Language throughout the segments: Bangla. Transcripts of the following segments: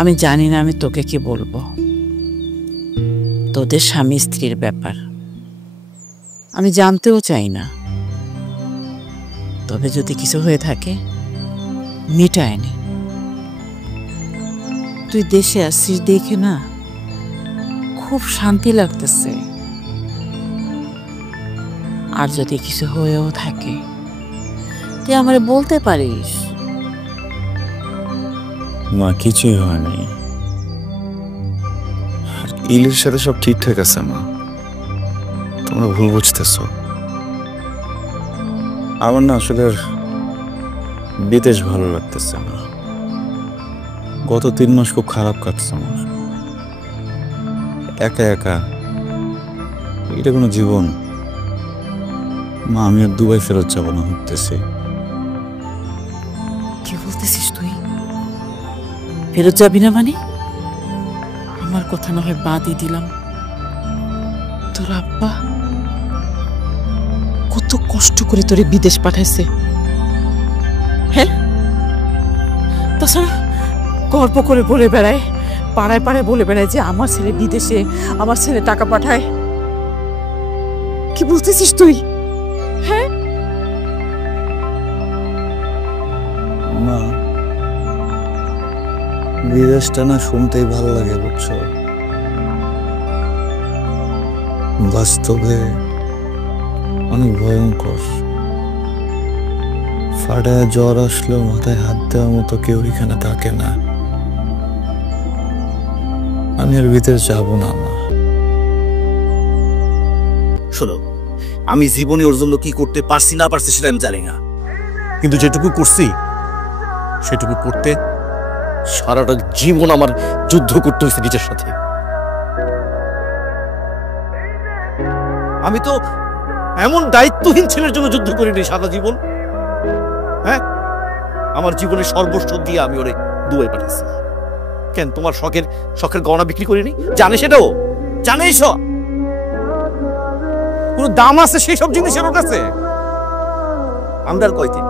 আমি জানি না আমি তোকে কি বলবো, তোদের স্বামী স্ত্রীর ব্যাপার আমি জানতেও চাই না। তবে যদি কিছু হয়ে থাকে মিটায় নে। তুই দেশে আসছিস দেখে না খুব শান্তি লাগতেছে। আর যদি কিছু হয়েও থাকে তুই আমারে বলতে পারিস। মা কিছুই হয়নি, আর ইলির সাথে সব ঠিকঠাক আছে মা, তোমরা ভুল বুঝতেছো। আমার না আসলে বিদেশ ভালো লাগতেছে না। গত 3 মাস খুব খারাপ কাটছে আমার, একা একা। এটা কোনো জীবন? মা আমি আর দুবাই ফেরত যাবো না ভাবতেছি। কি বলতেছিস তুই? ফেরত যাবি না মানে? আমার কথা না হয় বাদই দিলাম, তোর আব্বা কত কষ্ট করে তোরে বিদেশ পাঠাইছে। হ্যাঁ, তাছাড়া গর্ব করে বলে বেড়ায়, পাড়ায় পাড়ায় বলে বেড়ায় যে আমার ছেলে বিদেশে, আমার ছেলে টাকা পাঠায়। কি বলতেছিস তুই? হ্যাঁ মা, বিদেশটা না শুনতেই ভালো লাগে বুঝছো, বাস্তবে অনেক ভয়ঙ্কর। ফাটায় জ্বর আসলেও মাথায় হাত দেওয়ার মতো কেউ এখানে থাকে না। আমি আর ভিতরে যাবো না মা। শোনো, আমি জীবনে ওর জন্য কি করতে পারছি না পারছি সেটা আমি জানি না, কিন্তু যেটুকু করছি সেটুকু করতে সারাটা জীবন আমার যুদ্ধ করতে হয়েছে নিজের সাথে। আমি তো এমন দায়িত্বহীন ছেলের জন্য যুদ্ধ করিনি সারা জীবন। হ্যাঁ, আমার জীবনের সর্বস্ব দিয়ে আমি ওরে দুবাই পাঠাচ্ছি। কেন তোমার শখের গহনা বিক্রি করিনি? জানে সেটাও? জানে সব কোনো দাম আছে সেই সব জিনিসের ওর কাছে? আমরা আর কয়দিন,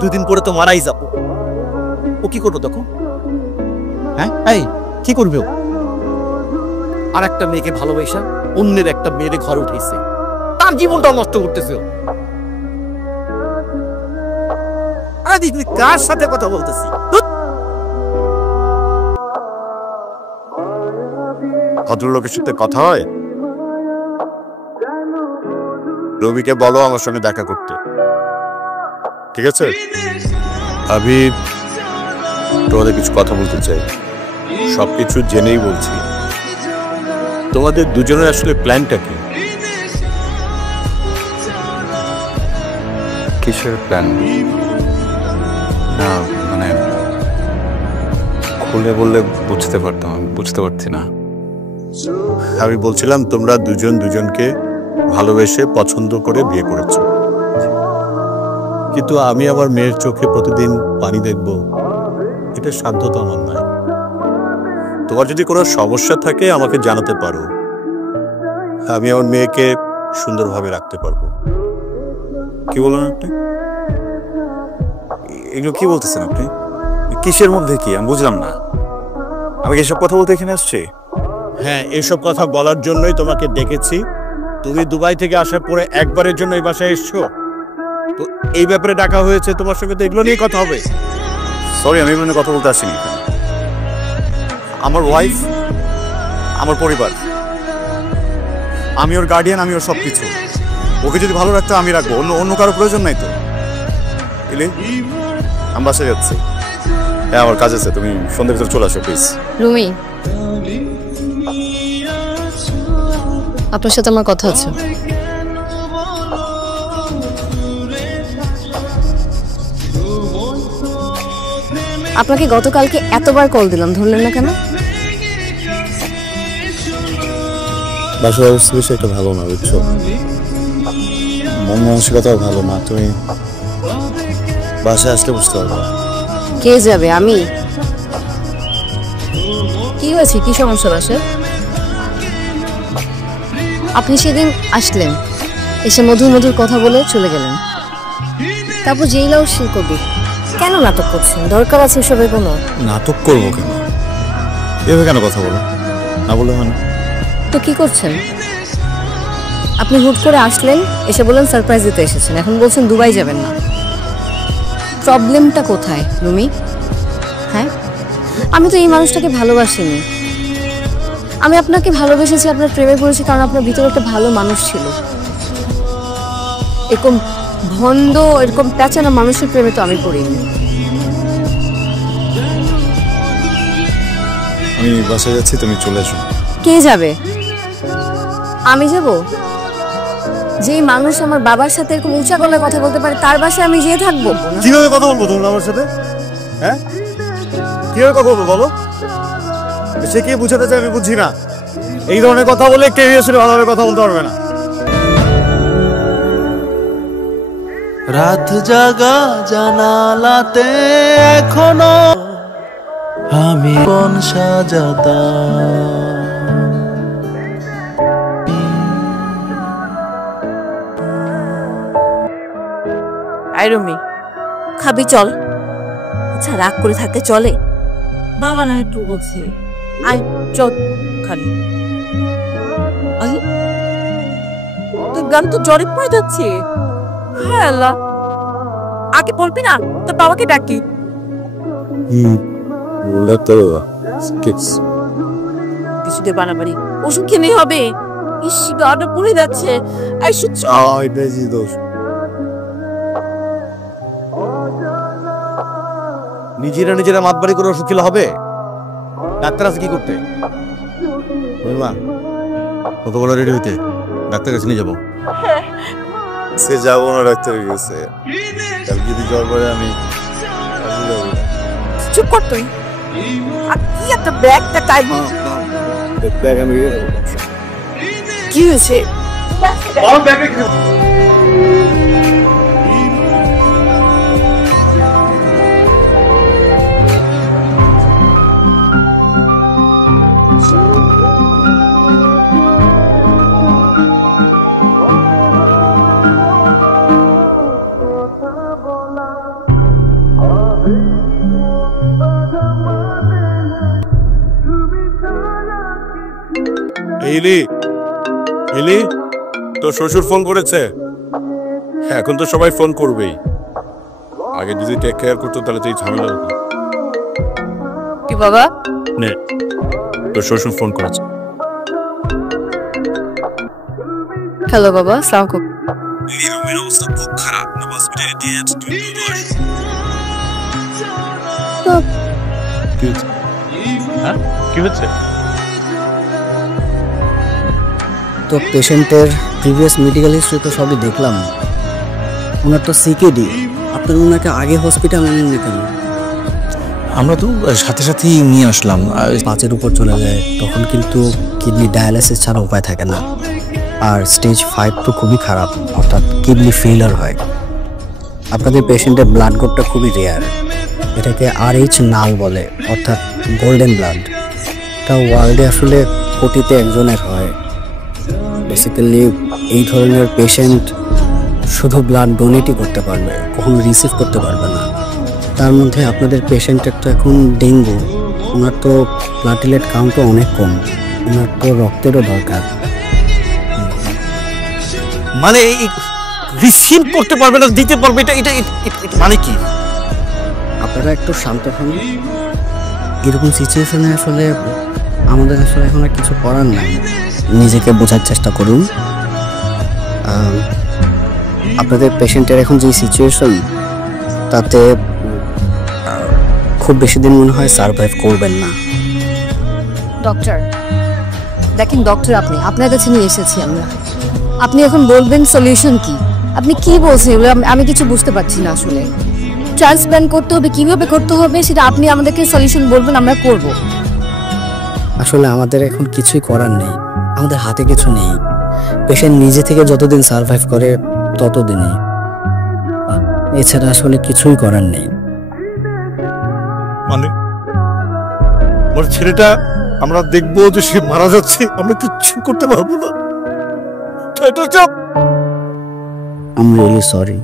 2 দিন পরে তো মারাই যাবো। ও কি করবো তখন? হ্যাঁ, এই কি করবে ও? আর একটা মেয়েকে ভালোবাসা অন্যের একটা মেয়ের ঘরে উঠেছে, তার জীবনটা নষ্ট করতেছে। কার সাথে কথা বলতেছি? ভদ্রলোকের সাথে কথা হয়? রবিকে বলো আমার সঙ্গে দেখা করতে, ঠিক আছে? আমি তোমাদের কিছু কথা বলতে চাই, সবকিছু জেনেই বলছি। তোমাদের দুজনের আসলে প্ল্যানটা কি? কিসের প্ল্যান? না মানে খুলে বললে বুঝতে পারতাম, আমি বুঝতে পারছি না। আমি বলছিলাম তোমরা দুজন দুজনকে ভালোবেসে পছন্দ করে বিয়ে করেছো, কিন্তু আমি আমার মেয়ের চোখে প্রতিদিন পানি দেখব এটা সাধ্য তো আমার নাই। তোমার যদি কোনো সমস্যা থাকে আমাকে জানাতে পারো, আমি আমার মেয়েকে সুন্দরভাবে রাখতে পারবো। কি বলেন আপনি? এগুলো কি বলতেছেন আপনি? কিসের মধ্যে কি আমি বুঝলাম না। আমি এসব কথা বলতে এখানে আসছি? হ্যাঁ, এসব কথা বলার জন্যই তোমাকে ডেকেছি। তুমি দুবাই থেকে আসার পরে একবারের জন্য এই বাসায় এসছো, তো এই ব্যাপারে ডাকা হয়েছে, তোমার সঙ্গে তো এগুলো নিয়ে কথা হবে। সরি, আমি এগুলো নিয়ে কথা বলতে আসিনি। আমার ওয়াইফ, আমার পরিবার, আমি ওর গার্ডিয়ান, আমি ওর সব কিছু। ওকে যদি ভালো রাখতে আমি রাখবো, অন্য কারো প্রয়োজন নাই তো। এলি আমি বাসায় যাচ্ছি। হ্যাঁ, আমার কাজ আছে, তুমি সন্ধ্যের ভিতরে চলে আসো প্লিজ। রুমি, আপনার সাথে আমার কথা আছে। আপনাকে গতকালকে এতবার কল দিলাম, ধরলেন না কেন? বাসার অবস্থা বেশি একটা ভালো না বুঝছো, মন মানসিকতাও ভালো না। তুমি বাসায় আসলে বুঝতে পারবে। কে যাবে? আমি? কি হয়েছে? কি সমস্যা বাসে? আপনি সেদিন আসলেন, এসে মধুর মধুর কথা বলে চলে গেলেন, তারপর যেইলাও সে কবি। কেন নাটক করছেন? দরকার আছে এসবের কোনো? নাটক করবো কেন? এভাবে কেন কথা বলো? না বললে হয় না? তো কি করছেন? আপনি হুট করে আসলেন, এসে বললেন সারপ্রাইজ দিতে এসেছেন, এখন বলছেন দুবাই যাবেন না। প্রবলেমটা কোথায় রুমি? হ্যাঁ, আমি তো এই মানুষটাকে ভালোবাসিনি। আমি আপনাকে ভালোবেসেছি, আপনার প্রেমে পড়েছি কারণ আপনার ভিতরে একটা ভালো মানুষ ছিল। এরকম ভন্ড, এরকম প্যাচানো মানুষের প্রেমে তো আমি পড়িনি। আমি বাসায় যাচ্ছি, তুমি চলে এসো। কে যাবে? আমি যাব? যে মানুষ আমার বাবার সাথে এরকম উঁচা গলায় কথা বলতে পারে তার বাসায় আমি যেয়ে থাকবো? কিভাবে কথা বলবো তোমার আমার সাথে? হ্যাঁ, কিভাবে কথা বলবো বলো? সে কি বুঝাতে চাই আমি বুঝছি না। এই ধরনের কথা বলে কেউ আসলে ভালোভাবে কথা বলতে পারবে না। রাত জাগা জানালাতে এখনো আমি কোন সাজাতা আই রুমি, খাবি চল। আচ্ছা রাগ করে থাকতে চলে? বাবা না একটু বলছে আই চল খালি। আরে তুই গান তো জ্বরে পড়ে যাচ্ছে। হ্যাঁ আল্লাহ, আগে বলবি না তোর বাবাকে ডাকি। বললে তো কিছুতে বানাবাড়ি ওষুধ খেলে হবে। ইস গাটা পড়ে যাচ্ছে। আই শুচ্ছ বেশি দোষ। নিজেরা নিজেরা মাতবাড়ি করে ওষুধ খেলে হবে? ডাক্তার আছে কি করতে? কত বড় রেডি হইতে, ডাক্তার কাছে নিয়ে যাবো। সে যাবো না ডাক্তারের কাছে, কালকে যদি জ্বর পড়ে আমি চুপ কর তুই। আর কি একটা ব্যাগটা টাইম ব্যাগ আমি কি হয়েছে? এলি এলি, তোর শ্বশুর ফোন করেছে? এখন তো সবাই ফোন করবেই। আগে যদি টেক কেয়ার করতো তাহলে তো এই ঝামেলা হতো। কি বাবা? নে, তোর শ্বশুর ফোন করেছে। হ্যালো বাবা, আসসালামু আলাইকুম। রুমের অবস্থা খুব খারাপ, না হসপিটালে দিয়ে যাচ্ছে। তুই কি হচ্ছে? তো পেশেন্টের প্রিভিয়াস মেডিকেল হিস্ট্রি তো সবই দেখলাম। ওনার তো সিকেডি, আপনার ওনাকে আগে হসপিটাল আনেননি কেন? আমরা তো সাথে সাথেই নিয়ে আসলাম। 5-এর উপর চলে যায় তখন কিন্তু কিডনি ডায়ালিসিস ছাড়া উপায় থাকে না। আর স্টেজ 5 তো খুবই খারাপ, অর্থাৎ কিডনি ফেইলার হয়। আপনাদের পেশেন্টের ব্লাড গ্রুপটা খুবই রেয়ার, এটাকে RH নাল বলে, অর্থাৎ গোল্ডেন ব্লাড। এটা ওয়ার্ল্ডে আসলে কোটিতে একজনের হয়। বেসিক্যালি এই ধরনের পেশেন্ট শুধু ব্লাড ডোনেটই করতে পারবে, কখনো রিসিভ করতে পারবে না। তার মধ্যে আপনাদের পেশেন্টের তো এখন ডেঙ্গু, ওনার তো প্লাটিলেট কাউন্টও অনেক কম, ওনার তো রক্তেরও দরকার। মানে রিসিভ করতে পারবে না, দিতে পারবে, এটা এটা মানে কি? আপনারা একটু শান্ত হন। এরকম সিচুয়েশনে আসলে আমাদের আসলে এখন আর কিছু করার নাই, নিজেকে বোঝার চেষ্টা করুন। আপনাদের পেশেন্টের এখন যে সিচুয়েশন, তাতে খুব বেশি দিন মনে হয় সারভাইভ করবেন না। ডক্টর দেখেন, ডক্টর আপনি, আপনার কাছে নিয়ে এসেছি আমরা। আপনি এখন বলবেন সলিউশন কি? আপনি কি বলছেন এগুলো? আমি কিছু বুঝতে পারছি না আসলে। ট্রান্সপ্ল্যান্ট করতে হবে, কিভাবে করতে হবে সেটা আপনি আমাদেরকে সলিউশন বলবেন, আমরা করব। আসলে আমাদের এখন কিছুই করার নেই, আমাদের হাতে কিছু নেই। পেশেন্ট নিজে থেকে যতদিন সারভাইভ করে ততদিনই, এছাড়া আসলে কিছুই করার নেই। মানে আমার ছেলেটা, আমরা দেখবো যে সে মারা যাচ্ছে, আমরা কিচ্ছু করতে পারবো না। I'm really sorry.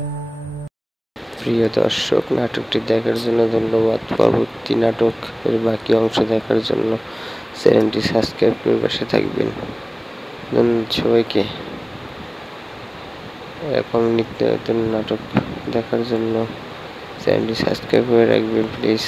প্রিয় দর্শক, নাটকটি দেখার জন্য ধন্যবাদ। পরবর্তী নাটকের বাকি অংশ দেখার জন্য চ্যানেলটি সাবস্ক্রাইব করে পাশে থাকবেন। ধন্যবাদ সবাইকে। এরকম নিত্য নতুন নাটক দেখার জন্য চ্যানেলটি সাবস্ক্রাইব করে রাখবেন প্লিজ।